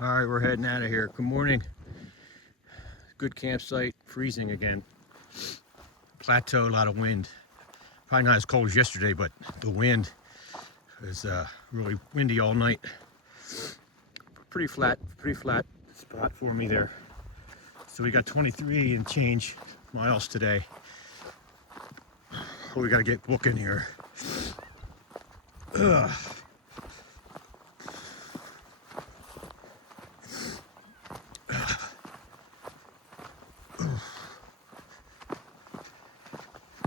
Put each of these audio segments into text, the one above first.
All right, we're heading out of here. Good morning. Good campsite. Freezing again. Plateau, a lot of wind. Probably not as cold as yesterday, but the wind is really windy all night. Pretty flat spot for me there. So we got 23 and change miles today. Oh, we got to get booking here. Ugh.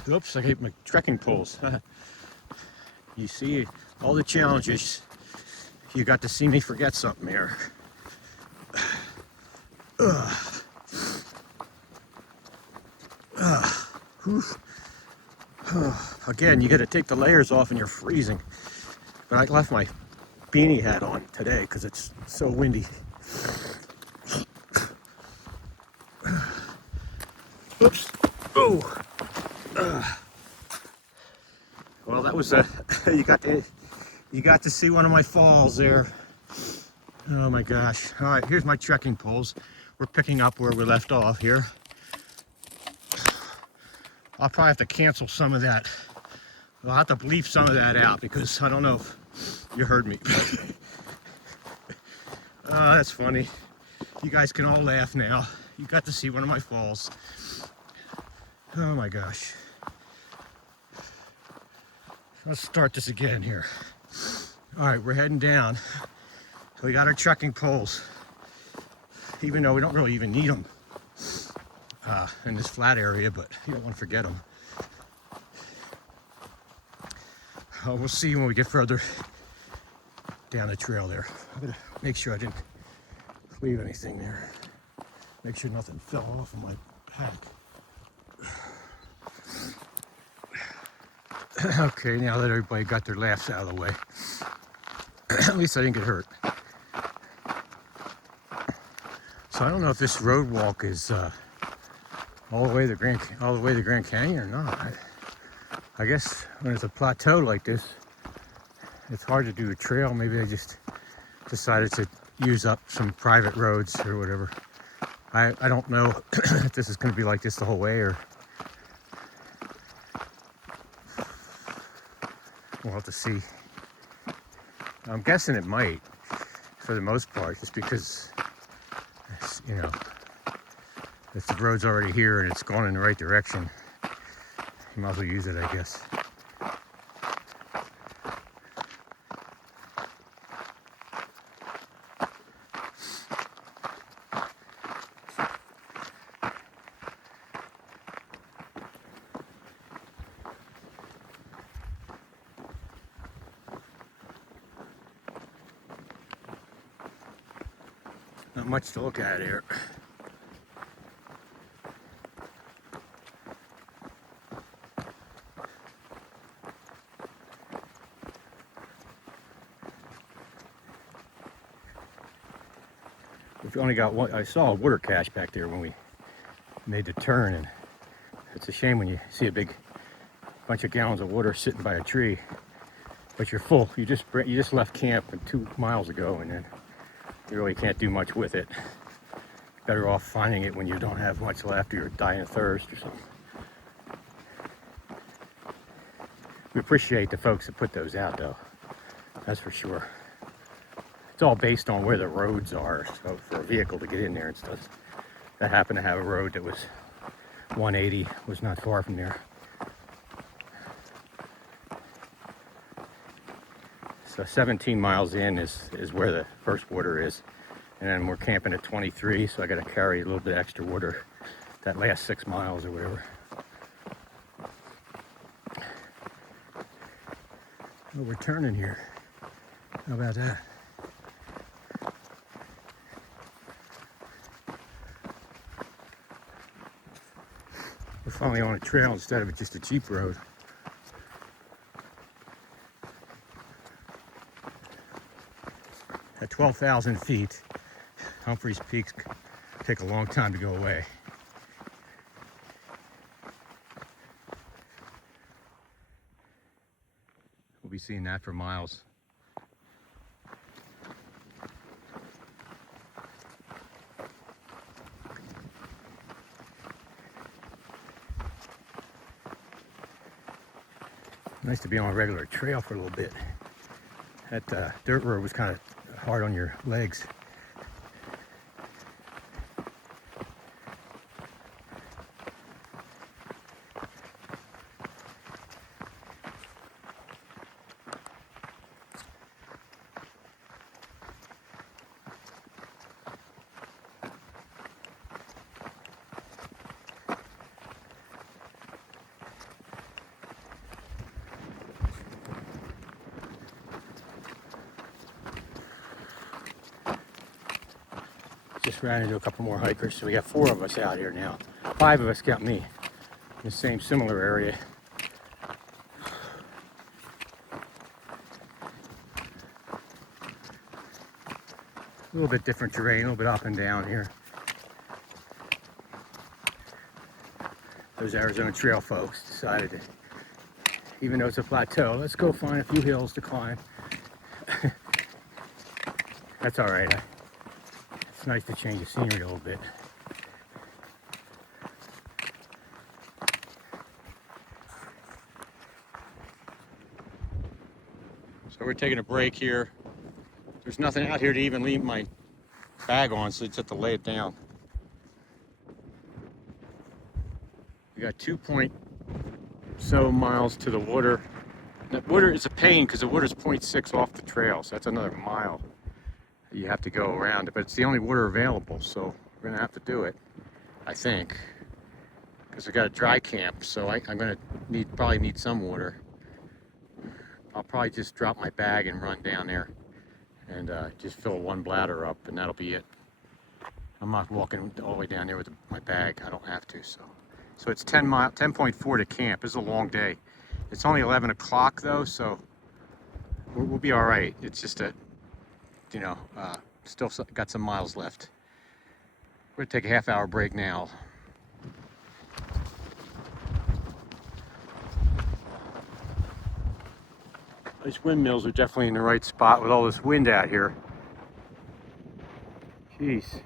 Oops, I hate my trekking poles. You see all the challenges. You got to see me forget something here. Again, you got to take the layers off and you're freezing. But I left my beanie hat on today because it's so windy. Oops. Oh. Well, that was you got to see one of my falls there. Oh my gosh. All right, here's my trekking poles. We're picking up where we left off here. I'll probably have to cancel some of that. I'll have to bleep some of that out because I don't know if you heard me. Oh, that's funny. You guys can all laugh now. You got to see one of my falls. Oh my gosh. Let's start this again here. All right, we're heading down. We got our trekking poles, even though we don't really even need them in this flat area, but you don't want to forget them. We'll see when we get further down the trail there. I'm gonna make sure I didn't leave anything there. Make sure nothing fell off of my pack. Okay, now that everybody got their laughs out of the way, at least I didn't get hurt. So I don't know if this road walk is all the way to the Grand Canyon or not. I guess when it's a plateau like this, it's hard to do a trail. Maybe I just decided to use up some private roads or whatever. I don't know if this is going to be like this the whole way or we'll have to see. I'm guessing it might for the most part, just because, you know, if the road's already here and it's going in the right direction, you might as well use it, I guess. Not much to look at here. We've only got one. I saw a water cache back there when we made the turn, and it's a shame when you see a big bunch of gallons of water sitting by a tree, but you're full. You just left camp 2 miles ago, and then you really can't do much with it. Better off finding it when you don't have much left or you're dying of thirst or something. We appreciate the folks that put those out, though. That's for sure. It's all based on where the roads are, so for a vehicle to get in there and stuff. I happen to have a road that was 180, was not far from there. So 17 miles in is where the first water is. And then we're camping at 23, so I got to carry a little bit extra water that last 6 miles or whatever. Oh, we're turning here. How about that? We're finally on a trail instead of just a cheap road. At 12,000 feet, Humphreys Peaks take a long time to go away. We'll be seeing that for miles. Nice to be on a regular trail for a little bit. That dirt road was kind of hard on your legs. Just ran into a couple more hikers, so we got 4 of us out here now. 5 of us got me in the same similar area. A little bit different terrain, a little bit up and down here. Those Arizona Trail folks decided to, even though it's a plateau, let's go find a few hills to climb. That's all right. It's nice to change the scenery a little bit. So we're taking a break here. There's nothing out here to even leave my bag on, so you just have to lay it down. We got 2.so miles to the water. That water is a pain because the water is 0.6 off the trail, so that's another mile that you have to go around it. But it's the only water available, so we're gonna have to do it, I think, because we got a dry camp. So I'm gonna probably need some water. I'll probably just drop my bag and run down there and just fill 1 bladder up, and that'll be it. I'm not walking all the way down there with my bag. I don't have to. So it's 10.4 to camp. This is a long day. It's only 11 o'clock though, so we'll be all right. It's just still got some miles left. We're gonna take a half-hour break now. These windmills are definitely in the right spot with all this wind out here. Jeez.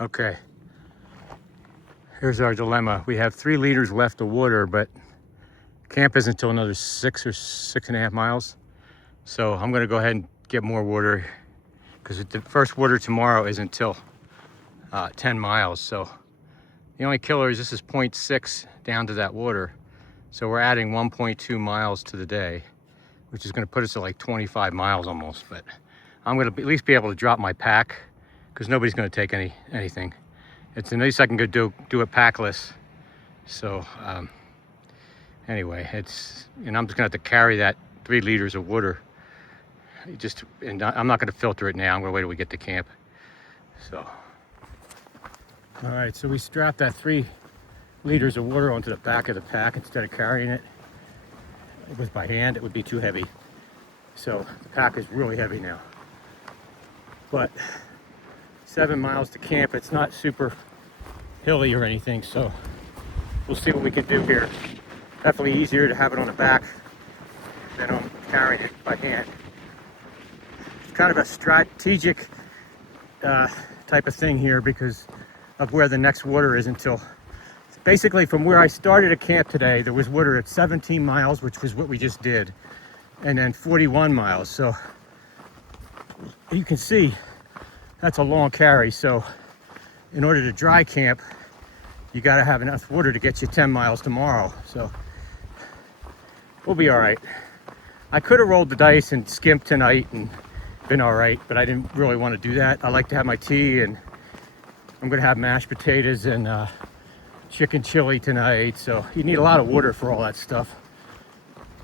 Okay, here's our dilemma. We have 3 liters left of water, but camp isn't until another 6 or 6.5 miles. So I'm gonna go ahead and get more water because the first water tomorrow isn't until 10 miles. So the only killer is this is 0.6 down to that water. So we're adding 1.2 miles to the day, which is gonna put us at like 25 miles almost. But I'm gonna at least be able to drop my pack, because nobody's going to take anything. It's at least I can go do it packless. So anyway, and I'm just going to have to carry that 3 liters of water. And I'm not going to filter it now. I'm going to wait till we get to camp. So, all right. So we strapped that 3 liters of water onto the back of the pack instead of carrying it. It was by hand. It would be too heavy. So the pack is really heavy now. But 7 miles to camp. It's not super hilly or anything, so we'll see what we can do here. Definitely easier to have it on the back than on carrying it by hand. It's kind of a strategic type of thing here because of where the next water is until basically from where I started at camp today. There was water at 17 miles, which was what we just did, and then 41 miles. So you can see that's a long carry. So in order to dry camp, you got to have enough water to get you 10 miles tomorrow. So we'll be all right. I could have rolled the dice and skimped tonight and been all right, but I didn't really want to do that. I like to have my tea, and I'm going to have mashed potatoes and chicken chili tonight. So you need a lot of water for all that stuff.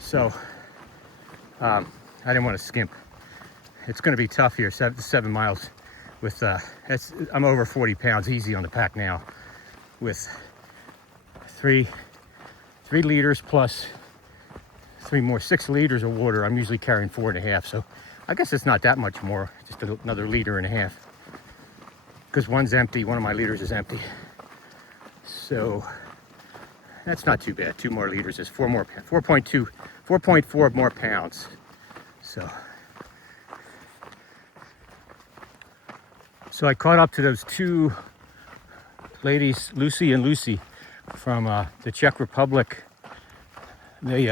So I didn't want to skimp. It's going to be tough here, 7 miles. With I'm over 40 pounds easy on the pack now, with 3 liters plus 3 more 6 liters of water. I'm usually carrying 4.5, so I guess it's not that much more. just another liter and a half. Because one's empty, one of my liters is empty. So that's not too bad. 2 more liters is 4.4 more pounds. So I caught up to those 2 ladies, Lucy and Lucy, from the Czech Republic. They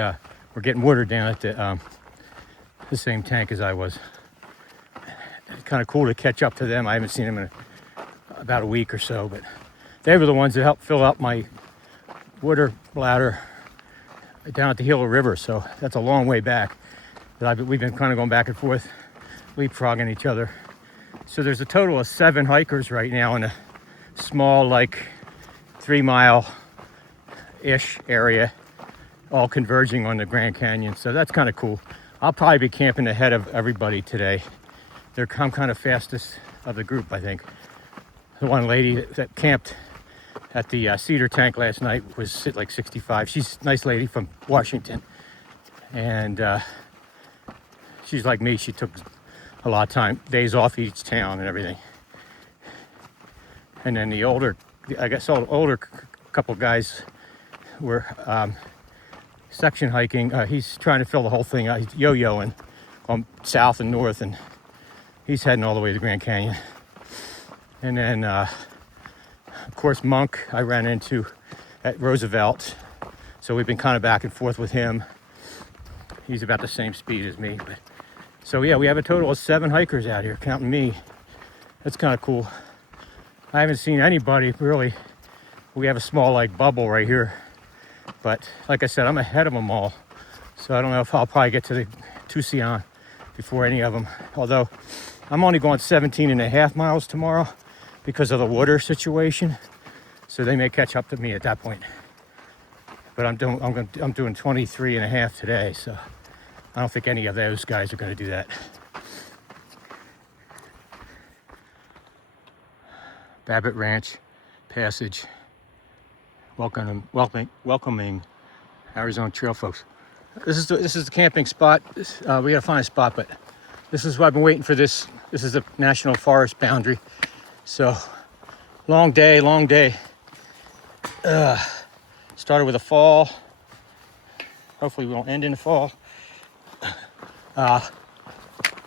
were getting water down at the same tank as I was. It's kind of cool to catch up to them. I haven't seen them in about a week or so, but they were the ones that helped fill up my water bladder down at the Gila River. So that's a long way back. We've been kind of going back and forth, leapfrogging each other. So there's a total of 7 hikers right now in a small, like 3-mile-ish area, all converging on the Grand Canyon. So that's kind of cool. I'll probably be camping ahead of everybody today. I'm kind of fastest of the group, I think. The one lady that camped at the cedar tank last night was like 65. She's a nice lady from Washington. And she's like me. She took a lot of days off each town and everything. And then the older couple guys were section hiking. He's trying to fill the whole thing out. He's yo-yoing south and north, and he's heading all the way to Grand Canyon. And then, of course, Monk I ran into at Roosevelt. So we've been kind of back and forth with him. He's about the same speed as me. So yeah, we have a total of 7 hikers out here, counting me. That's kind of cool. I haven't seen anybody really. We have a small like bubble right here. But like I said, I'm ahead of them all. So I don't know if I'll probably get to the Tucson before any of them. Although I'm only going 17.5 miles tomorrow because of the water situation. So they may catch up to me at that point. But I'm doing 23.5 today. So I don't think any of those guys are going to do that. Babbitt Ranch Passage. Welcoming Arizona Trail folks. This is the camping spot. We gotta find a spot, but this is what I've been waiting for. This is the national forest boundary. So long day. Started with a fall. Hopefully we won't end in the fall.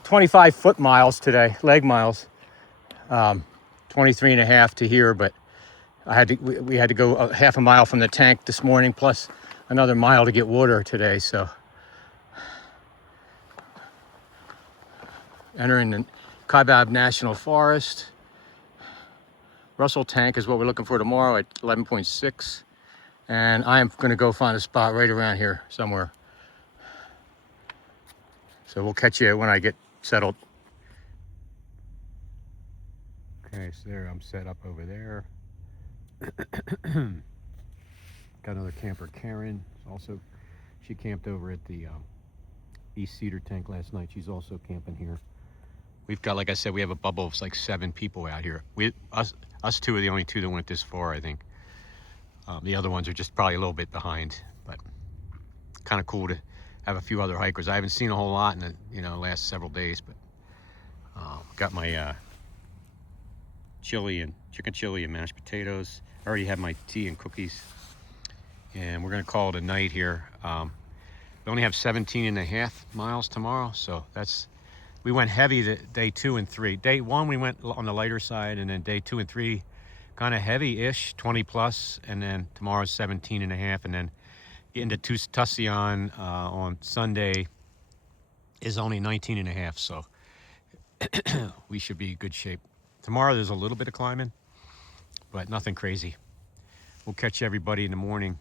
25 foot miles today, leg miles. 23.5 to here, but we had to go half a mile from the tank this morning, plus another mile to get water today. So entering the Kaibab National Forest. Russell Tank is what we're looking for tomorrow at 11.6. And I am going to go find a spot right around here somewhere. So we'll catch you when I get settled. Okay, so there I'm set up over there. Got another camper, Karen. Also, she camped over at the East Cedar tank last night. She's also camping here. We've got, like I said, we have a bubble of like 7 people out here. Us 2 are the only 2 that went this far, I think. The other ones are just probably a little bit behind, but kind of cool to have a few other hikers. I haven't seen a whole lot in the last several days, but got my chicken chili and mashed potatoes. I already had my tea and cookies, and we're gonna call it a night here. We only have 17.5 miles tomorrow, so we went heavy day 2 and 3. Day 1 we went on the lighter side, and then day 2 and 3 kind of heavy-ish, 20 plus, and then tomorrow's 17.5, and then getting to Tucson on Sunday is only 19.5, so we should be in good shape. Tomorrow there's a little bit of climbing, but nothing crazy. We'll catch everybody in the morning.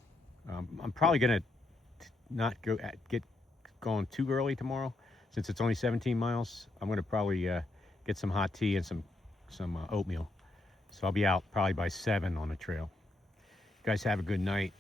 I'm probably gonna not get going too early tomorrow, since it's only 17 miles. I'm gonna probably get some hot tea and some oatmeal. So I'll be out probably by 7 on the trail. You guys have a good night.